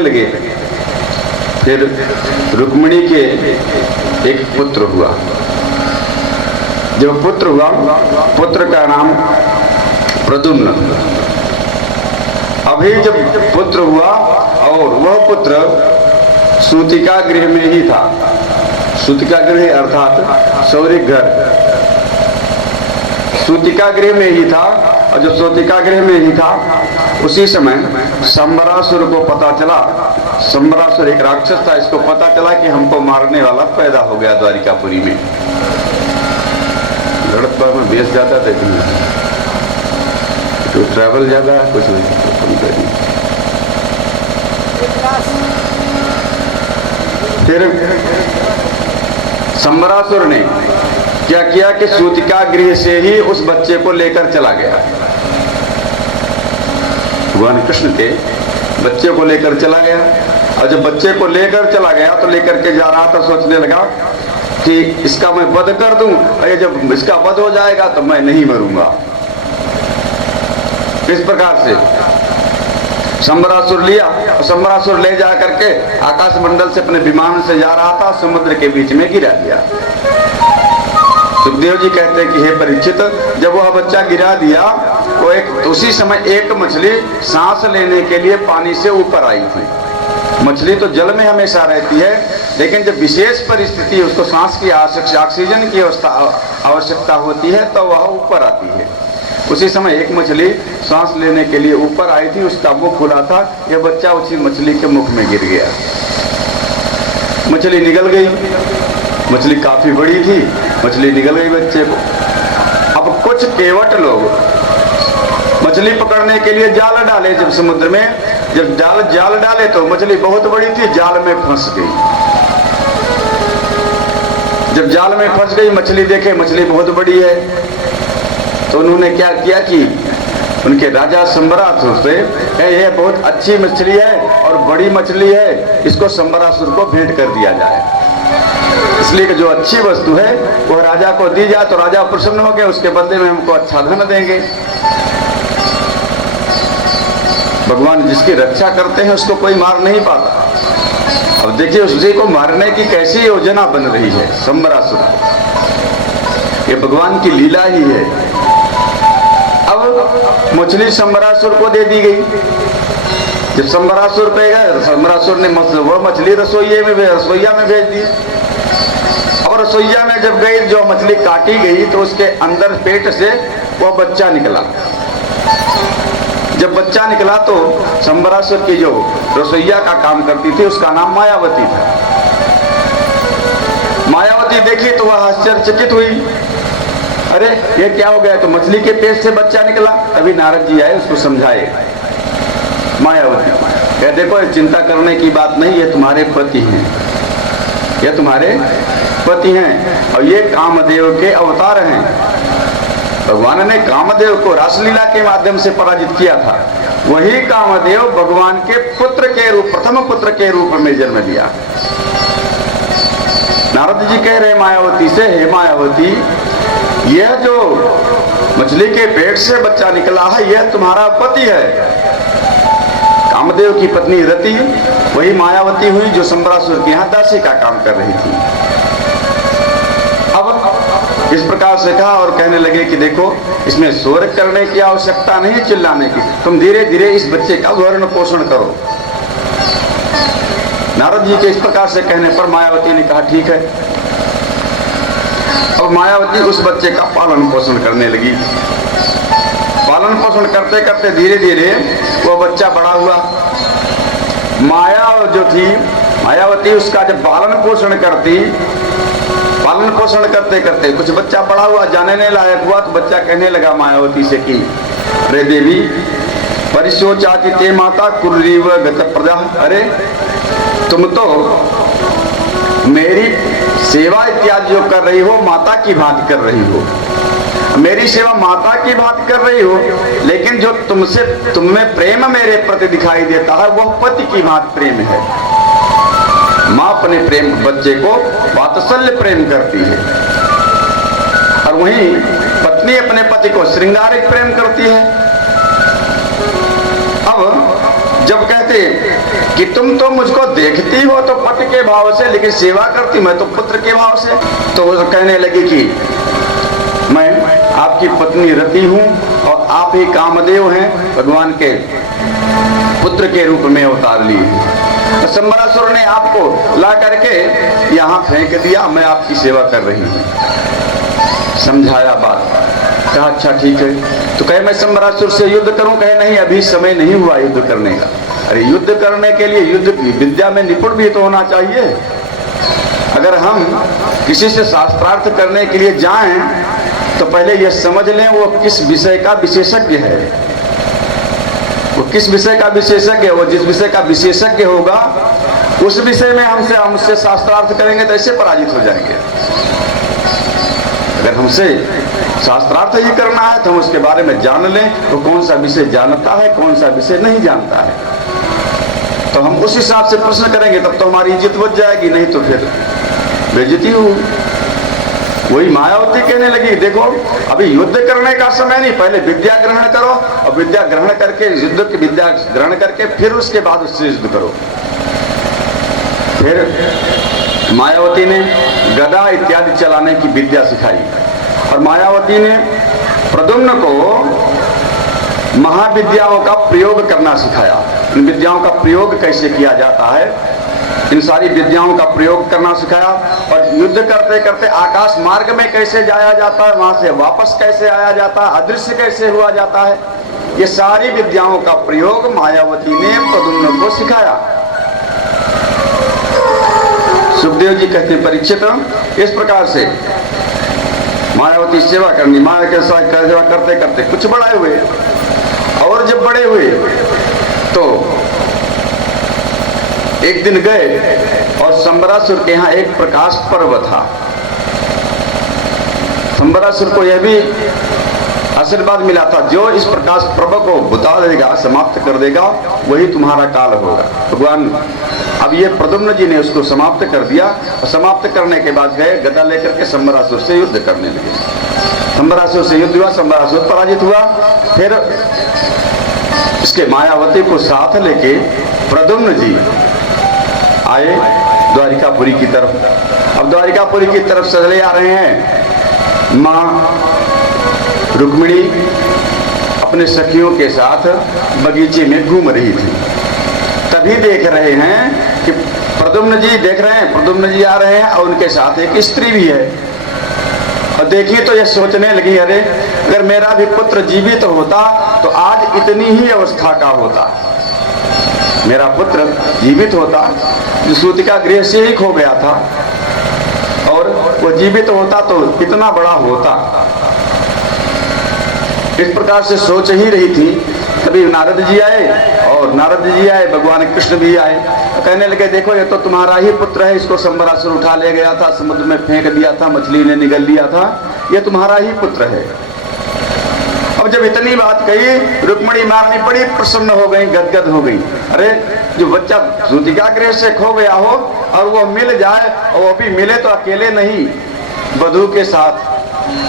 लगे। फिर रुक्मिणी के एक पुत्र हुआ। जब पुत्र हुआ, पुत्र का नाम प्रद्युम्न। अभी जब पुत्र हुआ और वह पुत्र सूतिका गृह में ही था। सूतिका गृह अर्थात सौरिक घर, सूतिका गृह में ही था। और जो सूतिका गृह में ही था उसी समय संबरासुर को पता चला। संबरासुर एक राक्षस था, इसको पता चला कि हमको मारने वाला पैदा हो गया द्वारिकापुरी में। गढ़पुर में बेस जाता था, तो ट्रैवल ज्यादा कुछ नहीं। फिर संबरासुर ने क्या किया कि सूतिका गृह से ही उस बच्चे को लेकर चला गया। भगवान कृष्ण के बच्चे को लेकर चला गया। और जब बच्चे को लेकर चला गया तो लेकर के जा रहा था, सोचने लगा कि इसका मैं वध कर दूं, और जब इसका वध हो जाएगा तो मैं नहीं मरूंगा। इस प्रकार से संबरासुर लिया और संबरासुर ले जा करके आकाश मंडल से अपने विमान से जा रहा था, समुद्र के बीच में गिरा दिया। सुखदेव जी कहते हैं कि हे परीक्षित, जब वह बच्चा गिरा दिया वो उसी समय एक मछली सांस लेने के लिए पानी से ऊपर आई थी। मछली तो जल में हमेशा रहती है, लेकिन जब विशेष परिस्थिति उसको सांस की ऑक्सीजन की आवश्यकता होती है तो वह ऊपर आती है। उसी समय एक मछली सांस लेने के लिए ऊपर आई थी, उसका मुख खुला था। यह बच्चा उसी मछली के मुख में गिर गया। मछली निगल गई। मछली काफी बड़ी थी, मछली निगल गई बच्चे को। अब कुछ केवट लोग मछली पकड़ने के लिए जाल डाले। जब समुद्र में जब जाल डाले तो मछली बहुत बड़ी थी, जाल में फंस गई। जब जाल में फंस गई, मछली देखे मछली बहुत बड़ी है, तो उन्होंने क्या किया कि उनके राजा संबरासुर से, यह बहुत अच्छी मछली है और बड़ी मछली है, इसको संबरासुर को भेंट कर दिया जाए। इसलिए कि जो अच्छी वस्तु है वो राजा को दी जाए तो राजा प्रसन्न हो गए, उसके बदले में हमको अच्छा धन देंगे। भगवान जिसकी रक्षा करते हैं उसको कोई मार नहीं पाता। अब देखिए उसी को मारने की कैसी योजना बन रही है संबरासुर। ये भगवान की लीला ही है। अब मछली संबरासुर को दे दी गई। जब संबरासुर पे गए, संबरासुर ने वो मछली रसोइया में भेज दी। और रसोइया में जब गई, जो मछली काटी गई तो उसके अंदर पेट से वो बच्चा निकला। जब बच्चा निकला तो संबरासुर की जो रसोइया का काम करती थी उसका नाम मायावती था। मायावती देखी तो वह आश्चर्यचकित हुई। अरे ये क्या हो गया? तो मछली के पेट से बच्चा निकला। तभी नारद जी आए, उसको समझाए। मायावती कह देखो चिंता करने की बात नहीं, ये तुम्हारे पति हैं, ये तुम्हारे पति हैं और ये कामदेव के अवतार हैं। भगवान ने कामदेव को रासलीला के माध्यम से पराजित किया था। वही कामदेव भगवान के पुत्र के रूप, प्रथम पुत्र के रूप में जन्म लिया। नारद जी कह रहे मायावती से, हे मायावती, यह जो मछली के पेट से बच्चा निकला है यह तुम्हारा पति है। कामदेव की पत्नी रति वही मायावती हुई जो संबरासुर के यहाँ दासी का काम कर रही थी। अब इस प्रकार से कहा और कहने लगे कि देखो इसमें शोर करने की आवश्यकता नहीं, चिल्लाने की, तुम धीरे धीरे इस बच्चे का भरण पोषण करो। नारद जी के इस प्रकार से कहने पर मायावती ने कहा ठीक है। अब मायावती उस बच्चे का पालन पोषण करने लगी। पालन पोषण करते करते धीरे धीरे वो बच्चा बड़ा हुआ। माया जो थी मायावती, उसका जब पालन पोषण करते करते कुछ बच्चा बड़ा हुआ, जानने लायक हुआ, तो बच्चा कहने लगा मायावती से कि अरे देवी, परिशोचाति ते माता कुर्रीव गत प्रजा। अरे तुम तो मेरी सेवा इत्यादि जो कर रही हो माता की भांति कर रही हो, मेरी सेवा माता की बात कर रही हो, लेकिन जो तुममें प्रेम मेरे प्रति दिखाई देता है वह पति की बात प्रेम है। माँ अपने प्रेम बच्चे को वात्सल्य प्रेम करती है और वहीं पत्नी अपने पति को श्रृंगारिक प्रेम करती है। अब जब कहते कि तुम तो मुझको देखती हो तो पति के भाव से, लेकिन सेवा करती मैं तो पुत्र के भाव से। तो वो कहने लगी कि मैं आपकी पत्नी रति हूं और आप ही कामदेव हैं, भगवान के पुत्र के रूप में अवतार लिए। तो संबरासुर ने आपको ला करके यहाँ फेंक दिया, मैं आपकी सेवा कर रही हूँ। समझाया बात, कहा अच्छा ठीक है। तो कहे मैं संबरासुर से युद्ध करूं? कहे नहीं, अभी समय नहीं हुआ युद्ध करने का। अरे युद्ध करने के लिए युद्ध की विद्या में निपुण भी तो होना चाहिए। अगर हम किसी से शास्त्रार्थ करने के लिए जाएं तो पहले यह समझ लें वो किस विषय का विशेषज्ञ है। वो किस विषय का विशेषज्ञ है। वो जिस विषय का विशेषज्ञ होगा उस विषय में हम उससे शास्त्रार्थ करेंगे तो ऐसे पराजित हो जाएंगे। अगर हमसे शास्त्रार्थ ही करना है तो हम उसके बारे में जान लें तो कौन सा विषय जानता है, कौन सा विषय नहीं जानता है, तो हम उस हिसाब से प्रश्न करेंगे, तब तो हमारी इज्जत बच जाएगी, नहीं तो फिर बेइज्जती हो। वही मायावती कहने लगी देखो अभी युद्ध करने का समय नहीं, पहले विद्या ग्रहण करो और विद्या ग्रहण करके युद्ध की विद्या ग्रहण करके फिर उसके बाद उससे युद्ध करो। फिर मायावती ने गदा इत्यादि चलाने की विद्या सिखाई और मायावती ने प्रद्युम्न को महाविद्याओं का प्रयोग करना सिखाया। इन विद्याओं का प्रयोग कैसे किया जाता है, इन सारी विद्याओं का प्रयोग करना सिखाया। और युद्ध करते करते आकाश मार्ग में कैसे जाया जाता है, वहां से वापस कैसे आया जाता है, अदृश्य कैसे हुआ जाता है, ये सारी विद्याओं का प्रयोग मायावती ने प्रद्युम्न को सिखाया। सुखदेव जी कहते हैं परीक्षित इस प्रकार से मायावती सेवा करनी, माया के साथ सेवा करते करते कुछ बड़े हुए और जब बड़े हुए तो एक दिन गए और संबरासुर के यहाँ एक प्रकाश पर्व था। संबरासुर को यह भी आशीर्वाद मिला था जो इस प्रकाश पर्व को बुता देगा, समाप्त कर देगा, वही तुम्हारा काल होगा। भगवान अब ये प्रद्युम्न जी ने उसको समाप्त कर दिया और समाप्त करने के बाद गए गदा लेकर के संबरासुर से युद्ध करने लगे। संबरासुर से युद्ध हुआ, संबरासुर पराजित हुआ। फिर इसके मायावती को साथ लेके प्रद्युम्न जी आए द्वारिकापुरी की तरफ। अब द्वारिकापुरी की तरफ से चले आ रहे हैं। माँ रुक्मिणी अपने सखियों के साथ बगीचे में घूम रही थी। तभी देख रहे हैं कि प्रद्युम्न जी देख रहे हैं, प्रद्युम्न जी आ रहे हैं और उनके साथ एक स्त्री भी है। और देखिए तो यह सोचने लगी अरे अगर मेरा भी पुत्र जीवित होता तो आज इतनी ही अवस्था का होता। मेरा पुत्र जीवित होता, जो सूतिका गृह से ही खो गया था, और वो जीवित होता तो कितना बड़ा होता। इस प्रकार से सोच ही रही थी। तभी नारद जी आए और नारद जी आए, भगवान कृष्ण भी आए। तो कहने लगे देखो ये तो तुम्हारा ही पुत्र है, इसको संबरासुर उठा ले गया था, समुद्र में फेंक दिया था, मछली ने निगल लिया था, ये तुम्हारा ही पुत्र है। अब जब इतनी बात कही रुक्मिणी मारनी पड़ी, प्रसन्न हो गई, गदगद हो गई। अरे जो बच्चा सूतिका गृह से खो गया हो और वो मिल जाए, और वो भी मिले तो अकेले नहीं, वधू के साथ,